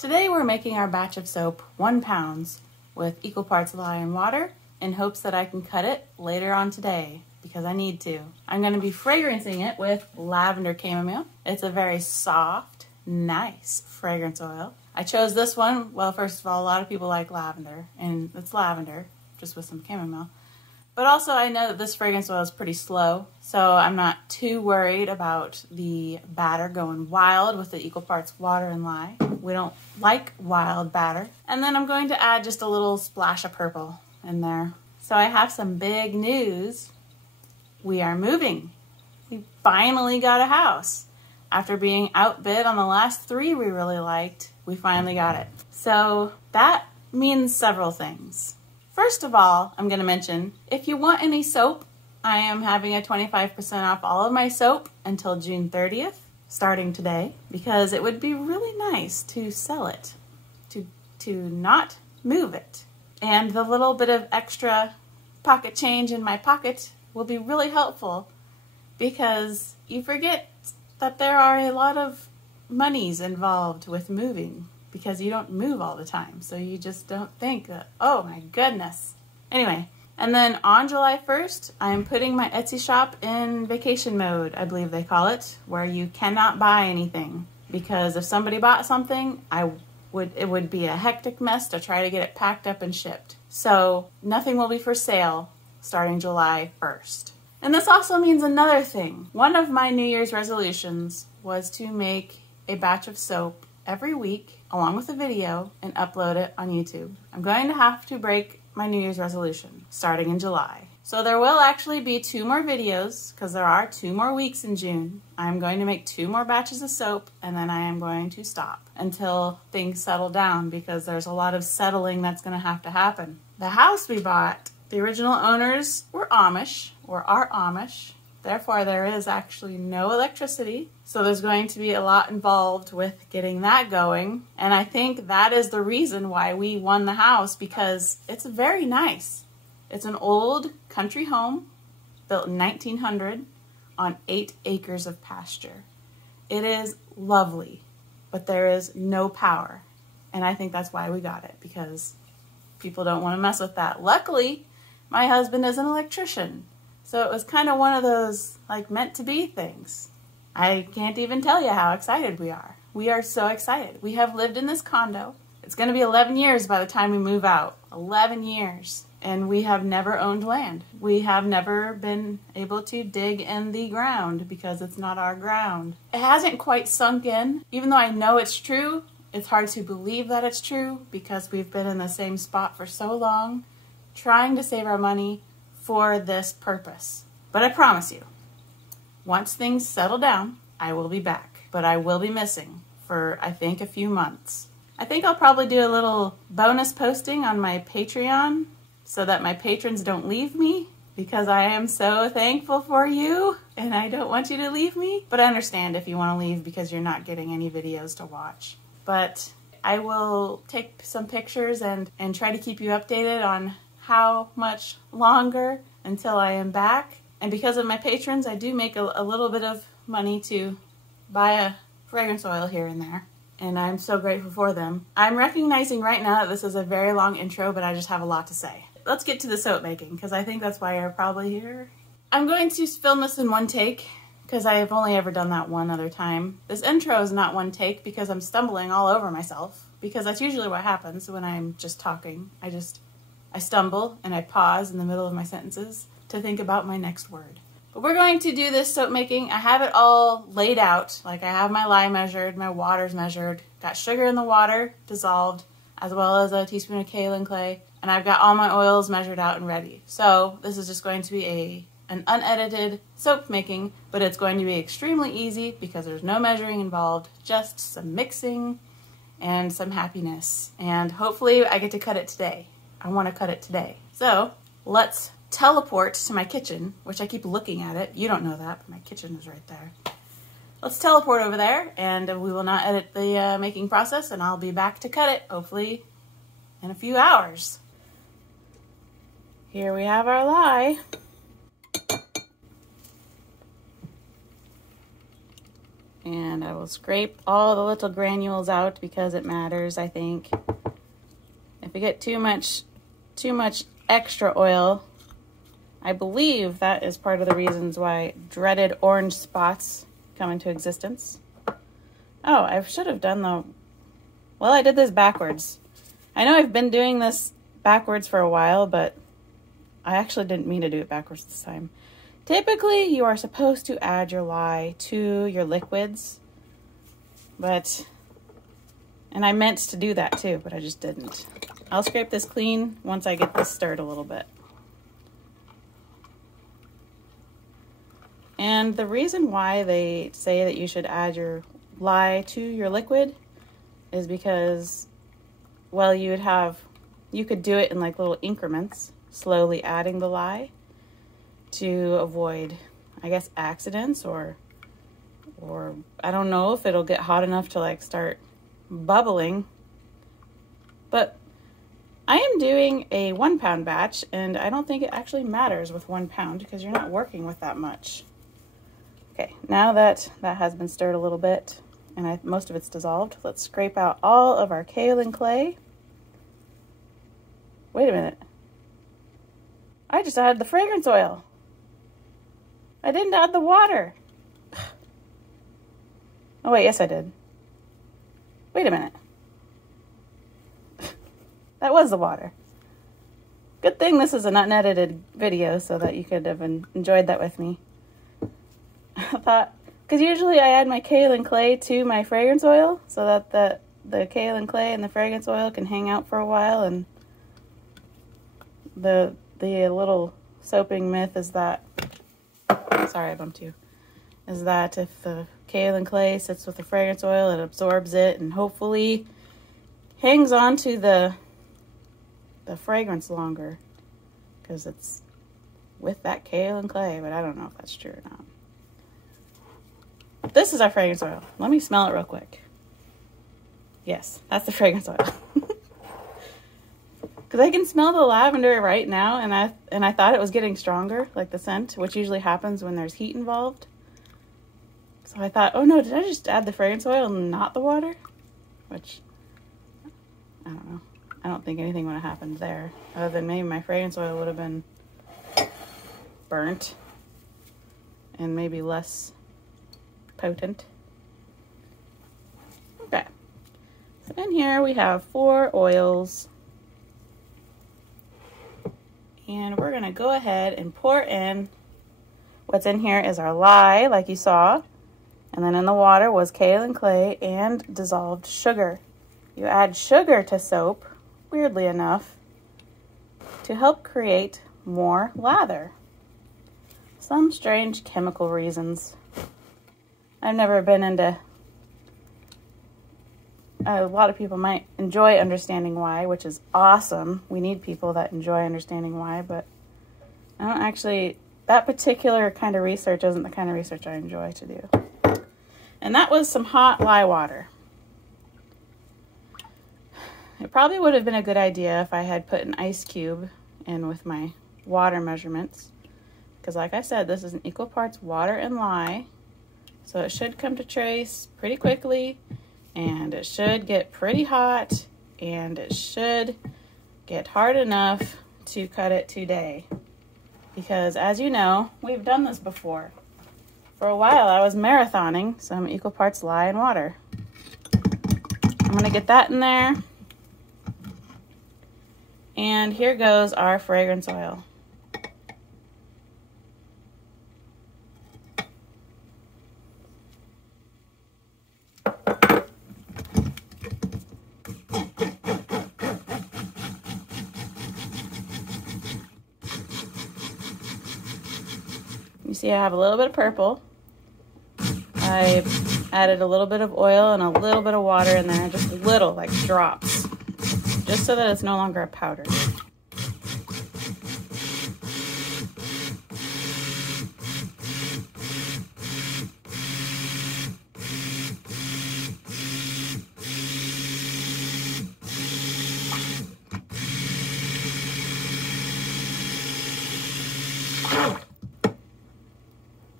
Today we're making our batch of soap 1 pound with equal parts lye and water in hopes that I can cut it later on today because I need to. I'm going to be fragrancing it with Lavender Chamomile. It's a very soft, nice fragrance oil. I chose this one, well, first of all, a lot of people like lavender, and it's lavender, just with some chamomile. But also I know that this fragrance oil is pretty slow, so I'm not too worried about the batter going wild with the equal parts water and lye. We don't like wild batter. And then I'm going to add just a little splash of purple in there. So I have some big news. We are moving. We finally got a house. After being outbid on the last 3 we really liked, we finally got it. So that means several things. First of all, I'm going to mention, if you want any soap, I am having a 25% off all of my soap until June 30th, starting today, because it would be really nice to sell it, to not move it. And the little bit of extra pocket change in my pocket will be really helpful, because you forget that there are a lot of monies involved with moving, because you don't move all the time, so you just don't think that, oh my goodness. Anyway, and then on July 1st, I'm putting my Etsy shop in vacation mode, I believe they call it, where you cannot buy anything, because if somebody bought something, it would be a hectic mess to try to get it packed up and shipped. So nothing will be for sale starting July 1st. And this also means another thing. One of my New Year's resolutions was to make a batch of soap every week along with a video and upload it on YouTube. I'm going to have to break my New Year's resolution starting in July. So there will actually be 2 more videos because there are 2 more weeks in June. I'm going to make 2 more batches of soap and then I am going to stop until things settle down, because there's a lot of settling that's going to happen. The house we bought, the original owners were Amish, or are Amish. Therefore, there is actually no electricity. So there's going to be a lot involved with getting that going. And I think that is the reason why we won the house, because it's very nice. It's an old country home built in 1900 on 8 acres of pasture. It is lovely, but there is no power. And I think that's why we got it, because people don't want to mess with that. Luckily, my husband is an electrician. So it was kind of one of those like meant to be things. I can't even tell you how excited we are. We are so excited. We have lived in this condo. It's going to be 11 years by the time we move out. 11 years. And we have never owned land. We have never been able to dig in the ground because it's not our ground. It hasn't quite sunk in. Even though I know it's true, it's hard to believe that it's true because we've been in the same spot for so long, trying to save our money for this purpose. But I promise you, once things settle down, I will be back. But I will be missing for, I think, a few months. I think I'll probably do a little bonus posting on my Patreon so that my patrons don't leave me, because I am so thankful for you and I don't want you to leave me. But I understand if you want to leave because you're not getting any videos to watch. But I will take some pictures and try to keep you updated on how much longer until I am back. And because of my patrons, I do make a little bit of money to buy a fragrance oil here and there. And I'm so grateful for them. I'm recognizing right now that this is a very long intro, but I just have a lot to say. Let's get to the soap making, because I think that's why you're probably here. I'm going to film this in one take, because I have only ever done that one other time. This intro is not one take because I'm stumbling all over myself, because that's usually what happens when I'm just talking. I stumble and I pause in the middle of my sentences to think about my next word. But we're going to do this soap making. I have it all laid out. Like, I have my lye measured, my water's measured, got sugar in the water dissolved, as well as a teaspoon of kaolin clay, and I've got all my oils measured out and ready. So this is just going to be an unedited soap making, but it's going to be extremely easy because there's no measuring involved, just some mixing and some happiness. And hopefully I get to cut it today. I want to cut it today. So let's teleport to my kitchen, which I keep looking at it. You don't know that, but my kitchen is right there. Let's teleport over there, and we will not edit the making process, and I'll be back to cut it, hopefully in a few hours. Here we have our lye. And I will scrape all the little granules out because it matters, I think. If you get too much extra oil, I believe that is part of the reasons why dreaded orange spots come into existence. Oh, I should have done well, I did this backwards. I know I've been doing this backwards for a while, but I actually didn't mean to do it backwards this time. Typically, you are supposed to add your lye to your liquids, and I meant to do that too, but I just didn't. I'll scrape this clean once I get this stirred a little bit. And the reason why they say that you should add your lye to your liquid is because, well, you could do it in like little increments, slowly adding the lye to avoid, I guess, accidents or I don't know if it'll get hot enough to like start bubbling. But I am doing a 1 pound batch, and I don't think it actually matters with 1 pound because you're not working with that much. Okay, now that has been stirred a little bit and most of it's dissolved, let's scrape out all of our kaolin clay. Wait a minute. I just added the fragrance oil. I didn't add the water. Oh wait, yes I did. Wait a minute. That was the water. Good thing this is an unedited video so that you could have enjoyed that with me. I thought, because usually I add my kaolin clay to my fragrance oil so that the kaolin clay and the fragrance oil can hang out for a while, and the little soaping myth is that, sorry I bumped you, is that if the kaolin clay sits with the fragrance oil, it absorbs it and hopefully hangs on to the fragrance longer because it's with that kaolin clay, but I don't know if that's true or not. This is our fragrance oil. Let me smell it real quick. Yes, that's the fragrance oil. Because I can smell the lavender right now, and I thought it was getting stronger, like the scent, which usually happens when there's heat involved. So I thought, oh no, did I just add the fragrance oil and not the water? Which, I don't know. I don't think anything would have happened there, other than maybe my fragrance oil would have been burnt and maybe less potent. Okay, so in here we have 4 oils, and we're gonna go ahead and pour in. What's in here is our lye, like you saw, and then in the water was kaolin clay and dissolved sugar. You add sugar to soap, weirdly enough, to help create more lather. Some strange chemical reasons. I've never been into... A lot of people might enjoy understanding why, which is awesome. We need people that enjoy understanding why, but I don't actually... That particular kind of research isn't the kind of research I enjoy to do. And that was some hot lye water. It probably would have been a good idea if I had put an ice cube in with my water measurements. Because like I said, this is an equal parts water and lye. So it should come to trace pretty quickly. And it should get pretty hot. And it should get hard enough to cut it today. Because as you know, we've done this before. For a while I was marathoning some equal parts lye and water. I'm going to get that in there. And here goes our fragrance oil. You see I have a little bit of purple. I added a little bit of oil and a little bit of water in there, just little, like drops. Just so that it's no longer a powder.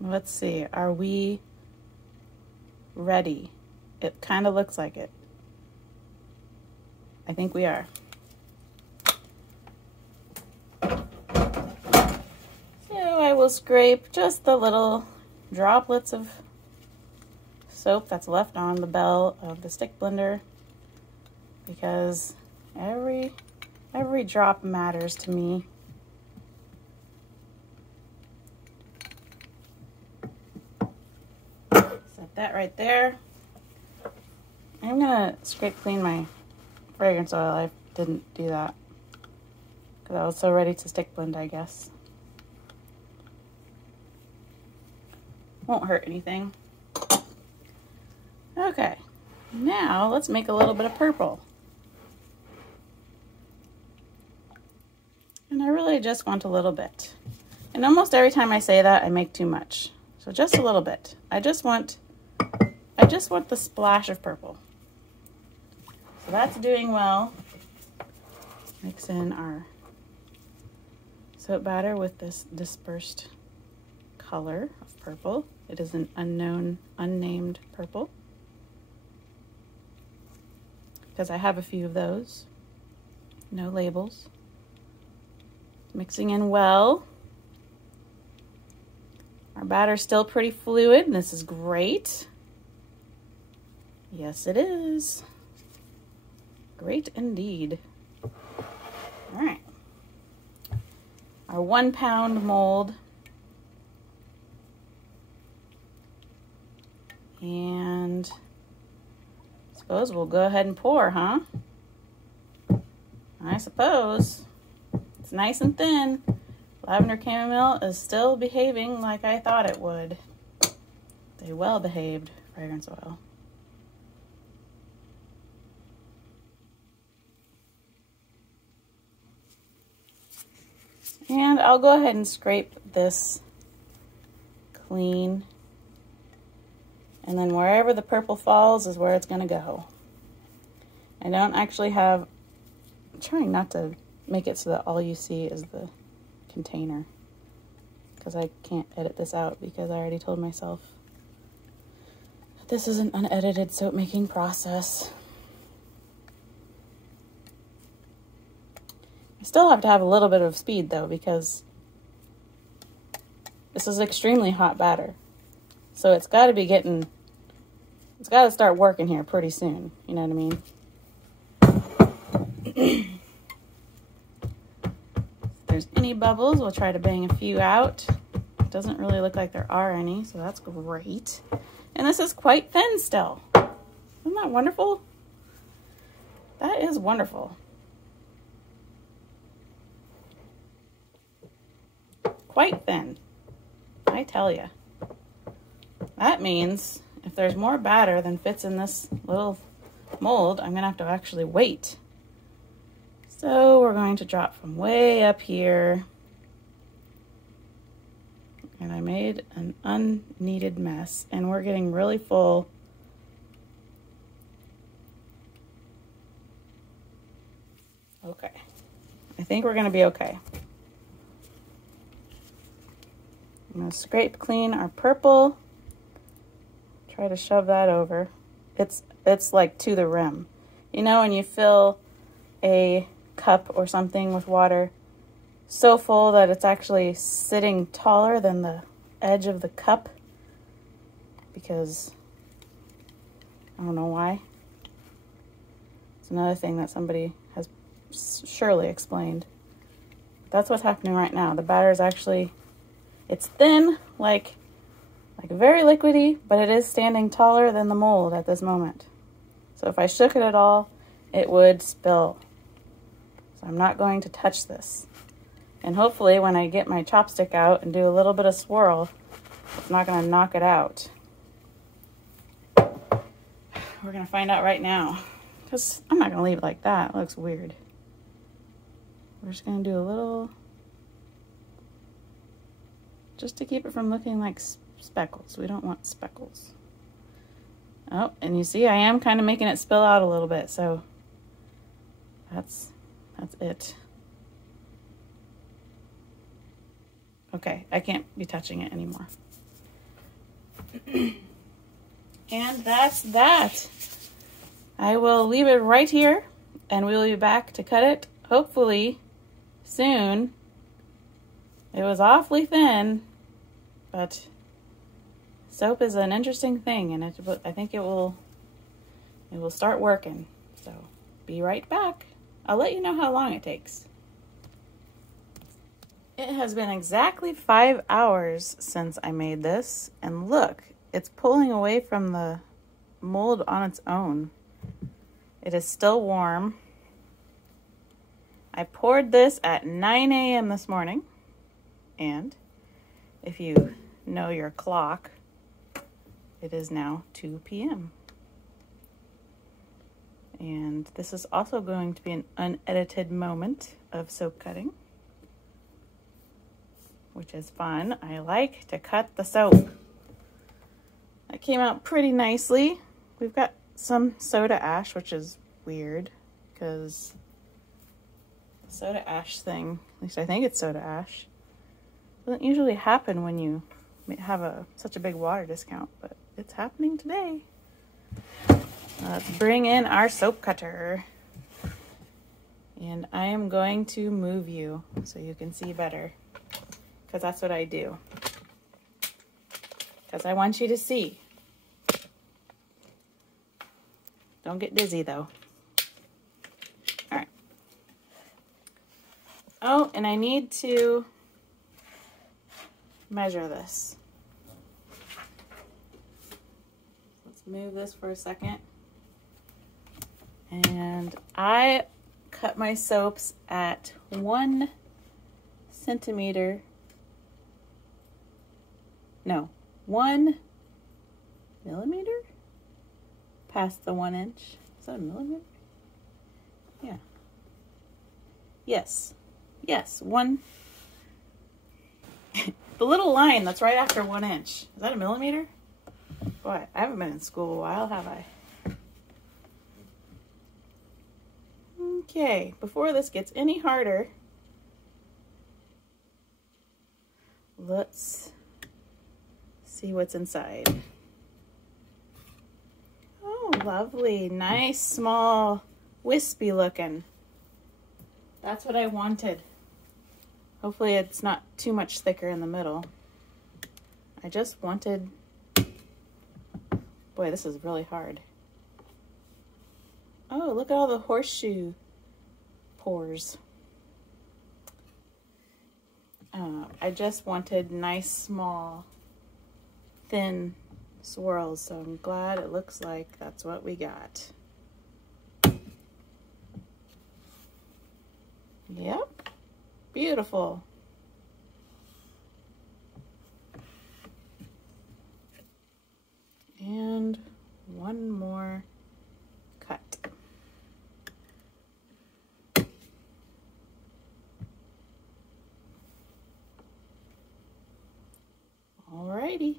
Let's see, are we ready. It kind of looks like it. I think we are. So I will scrape just the little droplets of soap that's left on the bell of the stick blender, because every drop matters to me. Set that right there. I'm gonna scrape clean my fragrance oil. I didn't do that because I was so ready to stick blend, I guess. Won't hurt anything. Okay, now let's make a little bit of purple. And I really just want a little bit. And almost every time I say that, I make too much. So just a little bit. I just want the splash of purple. So that's doing well. Mix in our soap batter with this dispersed color of purple. It is an unnamed purple, because I have a few of those. No labels. Mixing in well. Our batter's still pretty fluid, and this is great. Yes, it is. Great indeed. All right. Our 1 pound mold. And I suppose we'll go ahead and pour, huh? I suppose. It's nice and thin. Lavender Chamomile is still behaving like I thought it would. It's a well-behaved fragrance oil. And I'll go ahead and scrape this clean. And then wherever the purple falls is where it's going to go. I don't actually have, I'm trying not to make it so that all you see is the container, because I can't edit this out, because I already told myself that this is an unedited soap making process. I still have to have a little bit of speed though, because this is extremely hot batter. So it's got to be getting, it's got to start working here pretty soon. You know what I mean? If there's any bubbles, we'll try to bang a few out. It doesn't really look like there are any, so that's great. And this is quite thin still. Isn't that wonderful? That is wonderful. Quite thin, I tell you. That means if there's more batter than fits in this little mold, I'm gonna have to actually wait. So we're going to drop from way up here. And I made an unneeded mess, and we're getting really full. Okay, I think we're gonna be okay. I'm gonna scrape clean our purple. Try to shove that over. It's like to the rim. You know, when you fill a cup or something with water so full that it's actually sitting taller than the edge of the cup, because I don't know why. It's another thing that somebody has surely explained. That's what's happening right now. The batter is actually, it's thin, like very liquidy, but it is standing taller than the mold at this moment. So if I shook it at all, it would spill. So I'm not going to touch this. And hopefully when I get my chopstick out and do a little bit of swirl, it's not going to knock it out. We're going to find out right now, because I'm not going to leave it like that. It looks weird. We're just going to do a little, just to keep it from looking like speckles. We don't want speckles. Oh, and you see I am kind of making it spill out a little bit, so that's it. Okay, I can't be touching it anymore. And that's that. I will leave it right here and we'll be back to cut it hopefully soon. It was awfully thin, but soap is an interesting thing, and I think it will start working. So be right back. I'll let you know how long it takes. It has been exactly 5 hours since I made this, and look, it's pulling away from the mold on its own. It is still warm. I poured this at 9 a.m. this morning, and if you know your clock, it is now 2 p.m. And this is also going to be an unedited moment of soap cutting, which is fun. I like to cut the soap. That came out pretty nicely. We've got some soda ash, which is weird because the soda ash thing, at least I think it's soda ash, doesn't usually happen when you have such a big water discount, but it's happening today. Let's bring in our soap cutter. And I am going to move you so you can see better, because that's what I do. Because I want you to see. Don't get dizzy though. All right. Oh, and I need to measure this. Let's move this for a second. And I cut my soaps at 1 centimeter. No, 1 millimeter past the 1 inch. Is that a millimeter? Yeah. Yes. Yes, 1. The little line that's right after 1 inch. Is that a millimeter? Boy, I haven't been in school a while, have I? Okay, before this gets any harder, let's see what's inside. Oh, lovely. Nice, small, wispy looking. That's what I wanted. Hopefully it's not too much thicker in the middle. I just wanted... Boy, this is really hard. Oh, look at all the horseshoe pores. I just wanted nice, small, thin swirls, so I'm glad it looks like that's what we got. Yep, beautiful. And one more cut. Alrighty.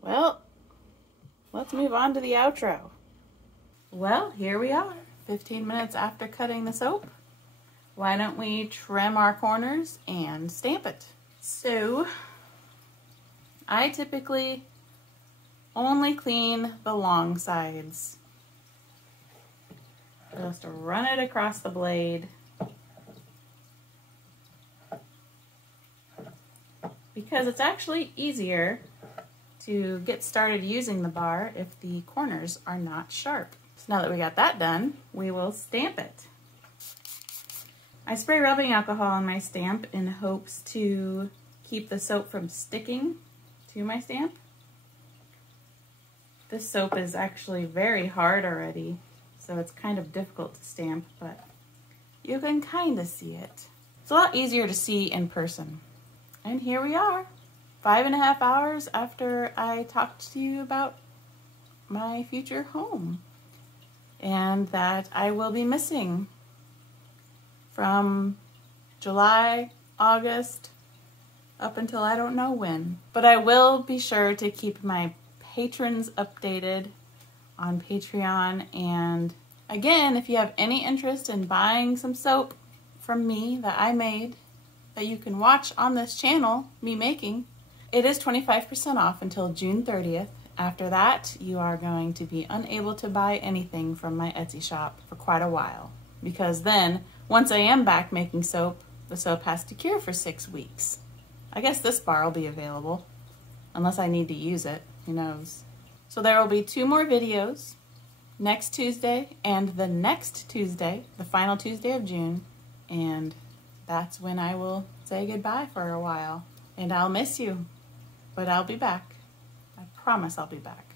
Well, let's move on to the outro. Well, here we are, 15 minutes after cutting the soap. Why don't we trim our corners and stamp it? So, I typically only clean the long sides. Just run it across the blade. Because it's actually easier to get started using the bar if the corners are not sharp. So now that we got that done, we will stamp it. I spray rubbing alcohol on my stamp in hopes to keep the soap from sticking to my stamp. This soap is actually very hard already, so it's kind of difficult to stamp, but you can kind of see it. It's a lot easier to see in person. And here we are, 5.5 hours after I talked to you about my future home and that I will be missing from July, August, up until I don't know when. But I will be sure to keep my patrons updated on Patreon. And again, if you have any interest in buying some soap from me that I made, that you can watch on this channel, me making, it is 25% off until June 30th. After that, you are going to be unable to buy anything from my Etsy shop for quite a while. Because then, once I am back making soap, the soap has to cure for 6 weeks. I guess this bar will be available, unless I need to use it, who knows. So there will be 2 more videos, next Tuesday and the next Tuesday, the final Tuesday of June, and that's when I will say goodbye for a while. And I'll miss you, but I'll be back. I promise I'll be back.